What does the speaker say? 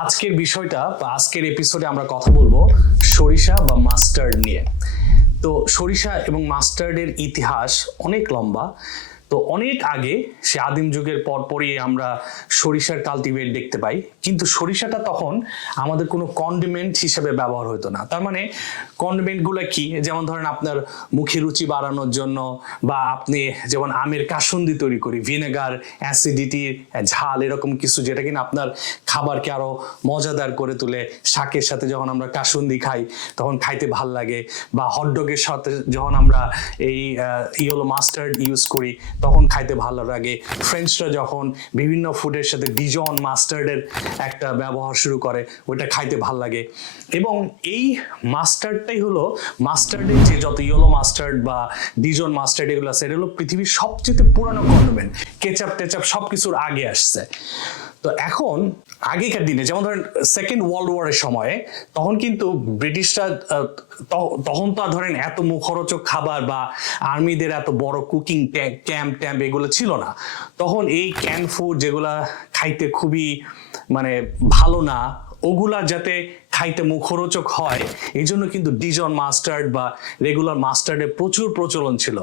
আজকের বিষয়টা বা আজকের এপিসোডে আমরা কথা বলবো সরিষা বা মাস্টার্ড নিয়ে। তো সরিষা এবং মাস্টার্ডের ইতিহাস অনেক লম্বা। তো অনেক আগে সে আদিম যুগের পরপরই আমরা সরিষার কাল্টিভেট দেখতে পাই, কিন্তু সরিষাটা তখন আমাদের কোনো কন্ডিমেন্ট হিসেবে ব্যবহার হতো না। তার মানে কন্ডিমেন্টগুলো কি, যেমন ধরেন আপনার মুখে রুচি বাড়ানোর জন্য, বা আপনি যেমন আমের কাসুন্দি তৈরি করি, ভিনেগার, অ্যাসিডিটি, ঝাল, এরকম কিছু যেটা কিনা আপনার খাবারকে আরো মজাদার করে তোলে। শাকের সাথে যখন আমরা কাসুন্দি খাই তখন খাইতে ভাল লাগে, বা হটডগের সাথে যখন আমরা এই ইয়েলো মাস্টার্ড ইউজ করি তখন খাইতে ভালো লাগে। ফ্রেঞ্চরা যখন বিভিন্ন ফুডের সাথে ডিজন মাস্টার্ডের একটা ব্যবহার শুরু করে, ওইটা খাইতে ভাল লাগে। এবং এই মাস্টার্ডটাই হলো মাস্টার্ডের যে যত ইয়েলো মাস্টার্ড বা ডিজন মাস্টার্ড এগুলো আছে, এটা হলো পৃথিবীর সবচেয়ে পুরানো কন্ডিমেন্ট। কেচাপ টেচাপ সবকিছুর আগে আসছে। তো এখন আগেকার দিনে যেমন ধরেন সেকেন্ড ওয়ার্ল্ড ওয়ারের সময়ে তখন কিন্তু ব্রিটিশরা তখন তো ধরেন এত মুখরোচক খাবার বা আর্মিদের এত বড় কুকিং ক্যাম্প ট্যাম্প এগুলো ছিল না। তখন এই ক্যান ফুড যেগুলা খাইতে খুবই মানে ভালো না, ওগুলা যাতে খাইতে মুখরোচক হয় এই জন্য কিন্তু ডিজন মাস্টার্ড বা রেগুলার মাস্টার্ডের প্রচুর প্রচলন ছিল।